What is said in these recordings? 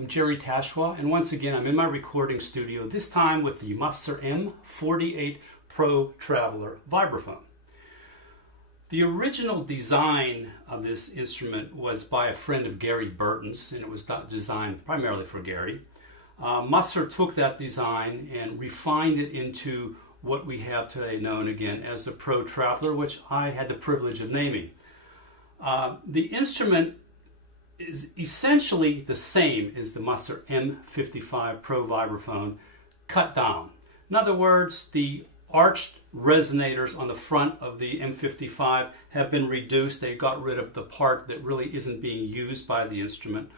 I'm Jerry Tachoir, and once again I'm in my recording studio, this time with the Musser M48 Pro Traveler Vibraphone. The original design of this instrument was by a friend of Gary Burton's, and it was designed primarily for Gary. Musser took that design and refined it into what we have today known again as the Pro Traveler, which I had the privilege of naming. The instrument is essentially the same as the Musser M55 Pro Vibraphone, cut down. In other words, the arched resonators on the front of the M55 have been reduced. They got rid of the part that really isn't being used by the instrument.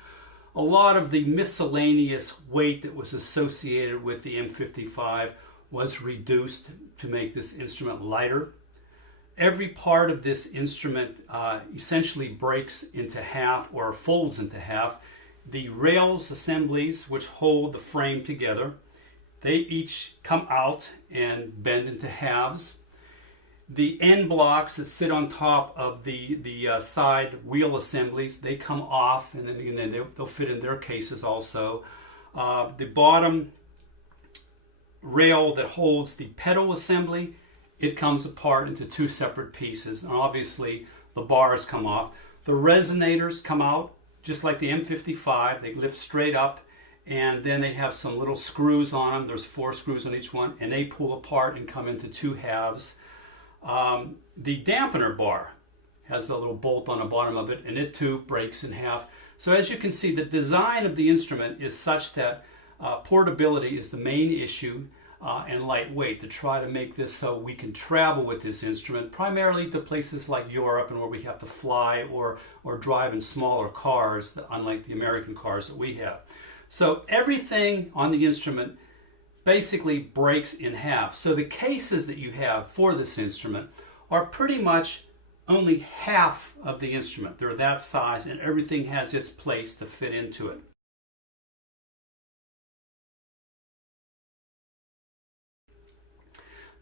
A lot of the miscellaneous weight that was associated with the M55 was reduced to make this instrument lighter. Every part of this instrument essentially breaks into half or folds into half. The rails assemblies which hold the frame together, they each come out and bend into halves. The end blocks that sit on top of the side wheel assemblies, they come off, and then they'll fit in their cases also. The bottom rail that holds the pedal assembly, it comes apart into two separate pieces, and obviously the bars come off. The resonators come out just like the M55. They lift straight up, and then they have some little screws on them. There's 4 screws on each one, and they pull apart and come into two halves. The dampener bar has a little bolt on the bottom of it, and it too breaks in half. So as you can see, the design of the instrument is such that portability is the main issue, and lightweight, to try to make this so we can travel with this instrument, primarily to places like Europe and where we have to fly or drive in smaller cars, unlike the American cars that we have. So everything on the instrument basically breaks in half. So the cases that you have for this instrument are pretty much only half of the instrument. They're that size, and everything has its place to fit into it.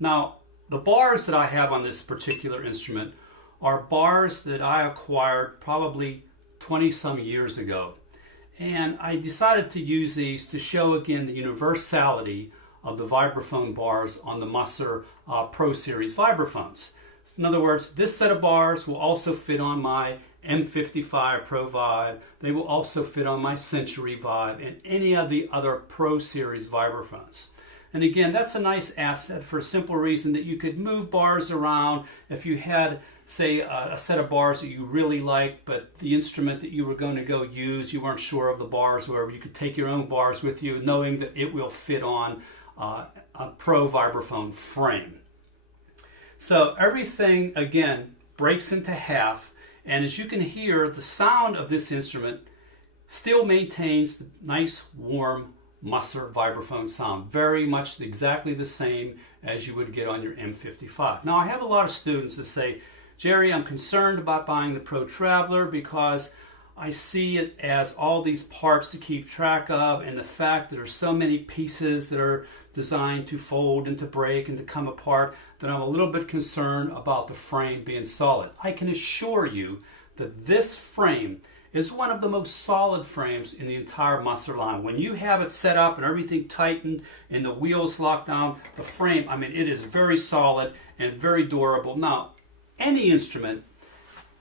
Now, the bars that I have on this particular instrument are bars that I acquired probably 20-some years ago. And I decided to use these to show again the universality of the vibraphone bars on the Musser Pro Series vibraphones. In other words, this set of bars will also fit on my M55 Pro Vibe. They will also fit on my Century Vibe and any of the other Pro Series vibraphones. And again, that's a nice asset for a simple reason that you could move bars around. If you had, say, a set of bars that you really liked, but the instrument that you were going to go use, you weren't sure of the bars, or you could take your own bars with you, knowing that it will fit on a Pro Vibraphone frame. So everything, again, breaks into half, and as you can hear, the sound of this instrument still maintains the nice, warm Musser vibraphone sound, very much exactly the same as you would get on your M55. Now, I have a lot of students that say, Jerry, I'm concerned about buying the Pro Traveler because I see it as all these parts to keep track of, and the fact that there's so many pieces that are designed to fold and to break and to come apart, that I'm a little bit concerned about the frame being solid. I can assure you that this frame is one of the most solid frames in the entire Musser line. When you have it set up and everything tightened and the wheels locked down, the frame, I mean, it is very solid and very durable. Now, any instrument,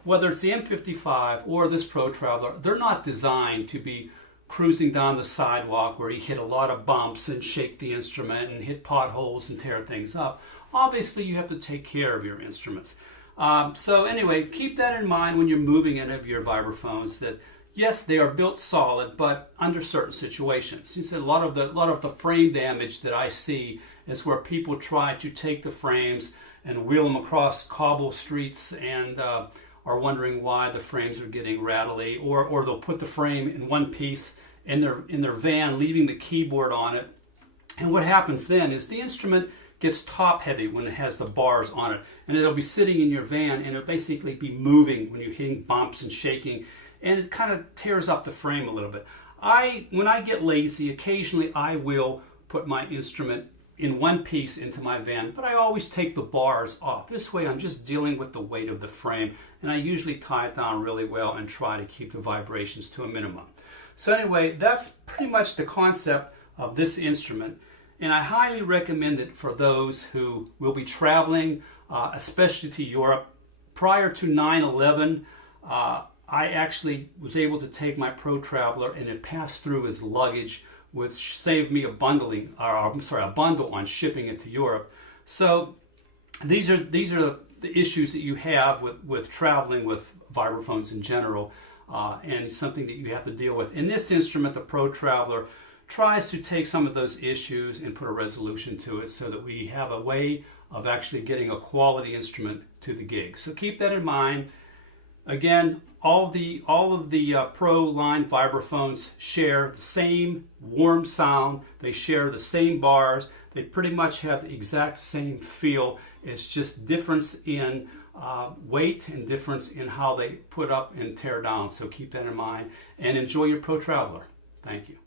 whether it's the M55 or this Pro Traveler, they're not designed to be cruising down the sidewalk where you hit a lot of bumps and shake the instrument and hit potholes and tear things up. Obviously, you have to take care of your instruments. So anyway, keep that in mind when you're moving any of your vibraphones, that yes, they are built solid, but under certain situations. You see, a lot of the frame damage that I see is where people try to take the frames and wheel them across cobble streets and are wondering why the frames are getting rattly, or they'll put the frame in one piece in their van, leaving the keyboard on it. And what happens then is the instrument gets top heavy when it has the bars on it, and it'll be sitting in your van and it'll basically be moving when you're hitting bumps and shaking, and it kind of tears up the frame a little bit. When I get lazy, occasionally I will put my instrument in one piece into my van, but I always take the bars off. This way I'm just dealing with the weight of the frame, and I usually tie it down really well and try to keep the vibrations to a minimum. So anyway, that's pretty much the concept of this instrument, and I highly recommend it for those who will be traveling, especially to Europe. Prior to 9/11, I actually was able to take my Pro Traveler and it passed through as luggage, which saved me a bundle on shipping it to Europe. So these are the issues that you have with traveling with vibraphones in general, and something that you have to deal with. In this instrument, the Pro Traveler tries to take some of those issues and put a resolution to it so that we have a way of actually getting a quality instrument to the gig. So keep that in mind. Again, all of the Pro line vibraphones share the same warm sound. They share the same bars. They pretty much have the exact same feel. It's just difference in weight and difference in how they put up and tear down. So keep that in mind and enjoy your Pro Traveler. Thank you.